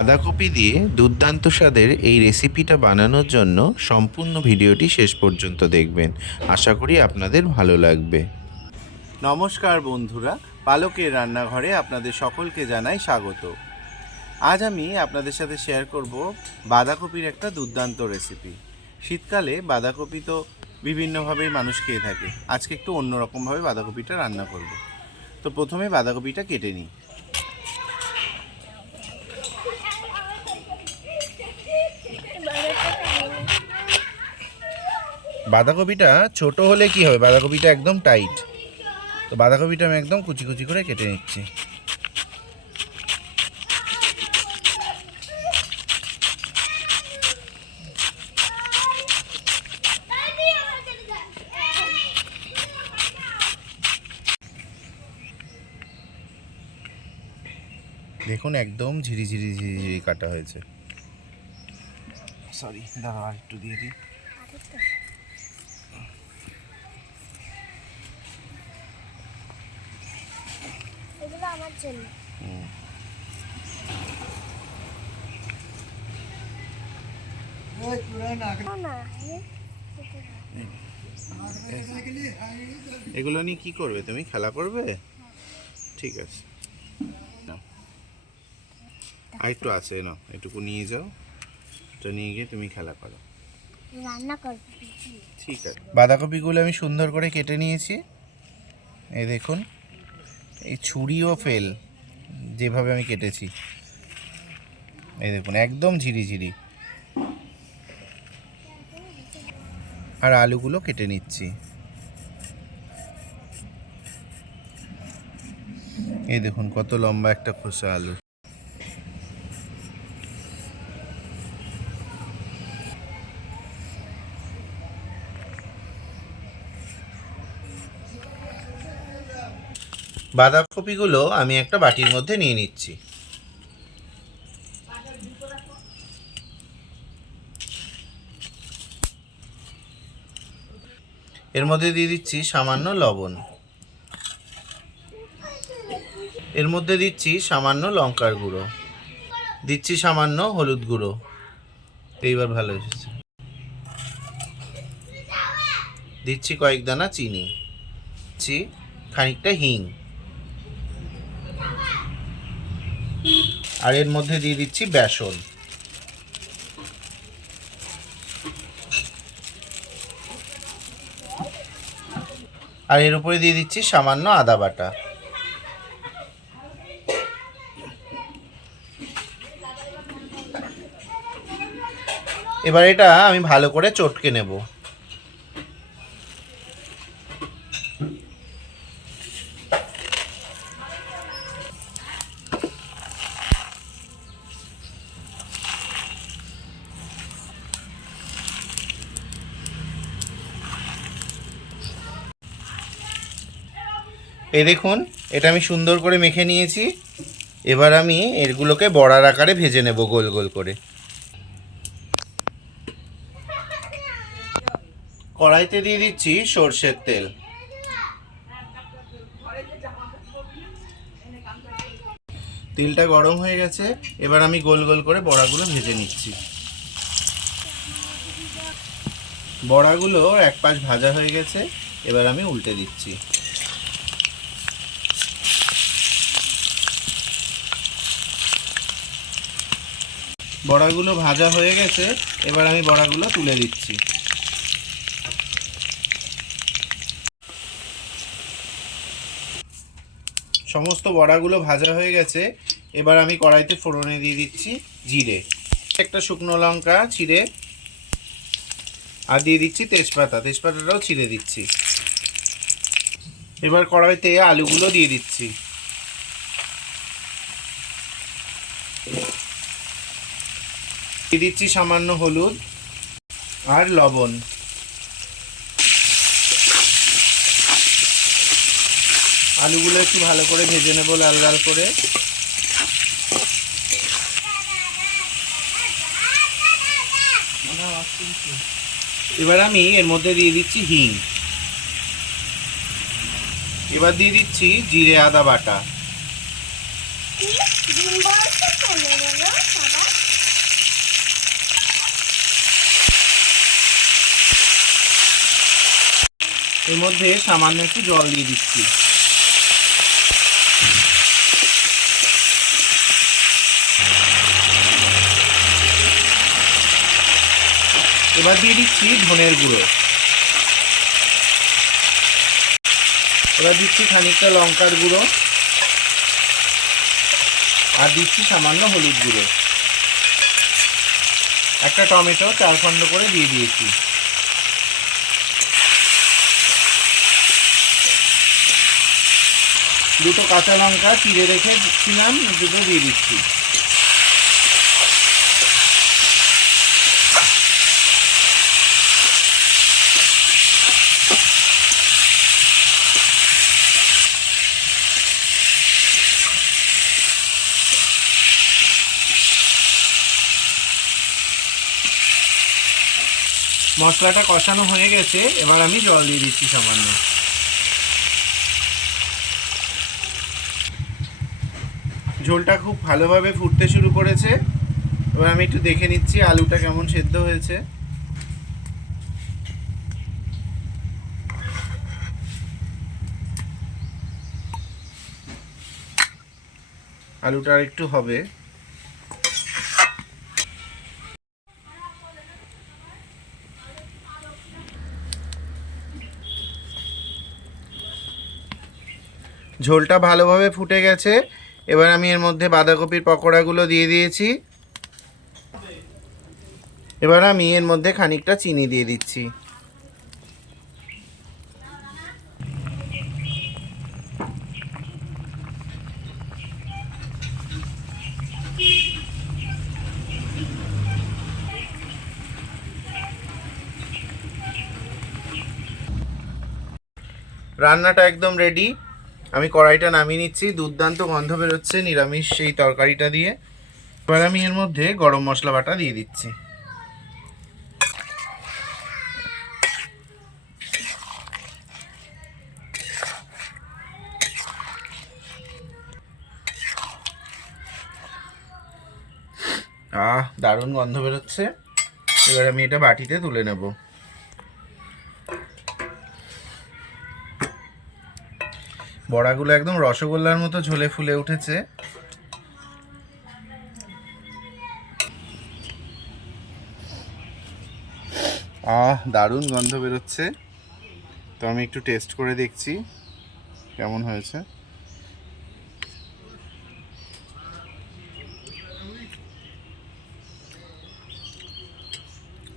বাঁধাকপি দিয়ে দুর্দান্ত স্বাদের এই রেসিপিটা বানানোর জন্য সম্পূর্ণ ভিডিওটি শেষ পর্যন্ত দেখবেন। আশা করি আপনাদের ভালো লাগবে। নমস্কার বন্ধুরা, পালকের রান্নাঘরে আপনাদের সকলকে জানাই স্বাগত। আজ আমি আপনাদের সাথে শেয়ার করব বাঁধাকপির একটা দুর্দান্ত রেসিপি শীতকালে বাঁধাকপি তো বিভিন্নভাবেই মানুষ খেয়ে থাকে। আজকে একটু অন্যরকমভাবে বাঁধাকপিটা রান্না করব। তো প্রথমে বাঁধাকপিটা কেটে নিই। বাঁধাকপিটা ছোট হলে কি হবে? বাঁধাকপিটা একদম টাইট তো বাঁধাকপিটা আমি একদম কুচি কুচি করে কেটে নিচ্ছি। দেখুন একদম ঝিরিঝিরি ঝিরিঝিরি কাটা হয়েছে। সরি আর একটু দিয়ে দিই এগুলো আমার জন্য এগুলো নিয়ে কি করবে? তুমি খেলা করবে? ঠিক আছে। আর একটু আছে না এটুকু নিয়ে যাও। এটা নিয়ে গিয়ে তুমি খেলা করো। রান্না করব। ঠিক আছে। বাঁধাকপিগুলো আমি সুন্দর করে কেটে নিয়েছি। এই দেখুন। এই ছুরিও ফেল, যেভাবে আমি কেটেছি। এই দেখুন, একদম ঝিরিঝিরি। আর আলুগুলো কেটে নিচ্ছি। এই দেখুন, কত লম্বা একটা খোসা আলু। বাঁধাকপিগুলো আমি একটা বাটির মধ্যে নিয়ে নিচ্ছি। এর মধ্যে দিয়ে দিচ্ছি সামান্য লবণ। এর মধ্যে দিচ্ছি সামান্য লঙ্কার গুঁড়ো। দিচ্ছি সামান্য হলুদ গুঁড়ো। এইবার ভালো এসেছে দিচ্ছি কয়েক দানা চিনি। দিচ্ছি খানিকটা হিং। আর এর মধ্যে দিয়ে দিচ্ছি বেসন। আর এর উপরে দিয়ে দিচ্ছি সামান্য আদা বাটা। এবার এটা আমি ভালো করে চটকে নেব। এই দেখুন, এটা আমি সুন্দর করে মেখে নিয়েছি। এবার আমি এরগুলোকে বড়ার আকারে ভেজে নেব গোল গোল করে। কড়াইতে দিয়ে দিচ্ছি সর্ষের তেল। তেলটা গরম হয়ে গেছে, এবার আমি গোল গোল করে বড়াগুলো ভেজে নিচ্ছি। বড়াগুলো এক পাশ ভাজা হয়ে গেছে, এবার আমি উল্টে দিচ্ছি। বড়াগুলো ভাজা হয়ে গেছে, এবার আমি বড়াগুলো তুলে দিচ্ছি। সমস্ত বড়াগুলো ভাজা হয়ে গেছে, এবার আমি কড়াইতে ফোড়নে দিয়ে দিচ্ছি জিরে। একটা শুকনো লঙ্কা, ছিঁড়ে, আর দিয়ে দিচ্ছি তেজপাতা, তেজপাতাটাও ছিঁড়ে দিচ্ছি। এবার কড়াইতে আলুগুলো দিয়ে দিচ্ছি। দিয়ে দিচ্ছি সামান্য হলুদ আর লবণ। আলুগুলো একটু ভালো করে ভেজে নেব লাল লাল করে। এবার আমি এর মধ্যে দিয়ে দিচ্ছি হিং। এবার দিয়ে দিচ্ছি জিরে, আদা, বাটা। এর মধ্যে সামান্য একটু জল দিয়ে দিচ্ছি। এবার দিয়ে দিচ্ছি ধনের গুঁড়ো। এবার দিচ্ছি খানিকটা লঙ্কার গুঁড়ো। আর দিচ্ছি সামান্য হলুদ গুঁড়ো। একটা টমেটো চার খণ্ড করে দিয়ে দিয়েছি। দুটো কাঁচা লঙ্কা চিড়ে রেখেছিলাম দুটো দিয়ে দিচ্ছি। মশলাটা কষানো হয়ে গেছে, এবার আমি জল দিয়ে দিচ্ছি সামান্য। ঝোলটা খুব ভালোভাবে ফুটতে শুরু করেছে। এবার আমি একটু দেখে নিচ্ছি আলুটা কেমন সেদ্ধ হয়েছে। আলুটা আর একটু হবে। ঝোলটা ভালোভাবে ফুটে গেছে। এবার আমি এর মধ্যে বাঁধাকপির পকোড়াগুলো দিয়ে দিয়েছি। এবার আমি এর মধ্যে খানিকটা চিনি দিয়ে দিচ্ছি। রান্নাটা একদম রেডি আমি কড়াইটা নামিয়ে নিচ্ছি, দুর্দান্ত গন্ধ বেরোচ্ছে, নিরামিষ সেই তরকারিটা দিয়ে। এবার আমি এর মধ্যে গরম মশলা বাটা দিয়ে দিচ্ছি। আহ, দারুণ গন্ধ বেরোচ্ছে। এবার আমি এটা বাটিতে তুলে নেব। বড়াগুলো একদম রসগোল্লার মতো ঝোলে ফুলে উঠেছে। আহ, দারুণ গন্ধ বেরোচ্ছে। তো আমি একটু টেস্ট করে দেখছি কেমন হয়েছে।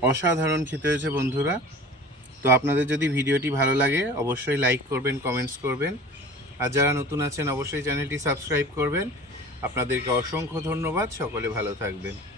অসাধারণ খেতে হয়েছে বন্ধুরা। তো আপনাদের যদি ভিডিওটি ভালো লাগে, অবশ্যই লাইক করবেন কমেন্টস করবেন। আর যারা নতুন আছেন অবশ্যই চ্যানেলটি সাবস্ক্রাইব করবেন। আপনাদেরকে অসংখ্য ধন্যবাদ। সকলে ভালো থাকবেন।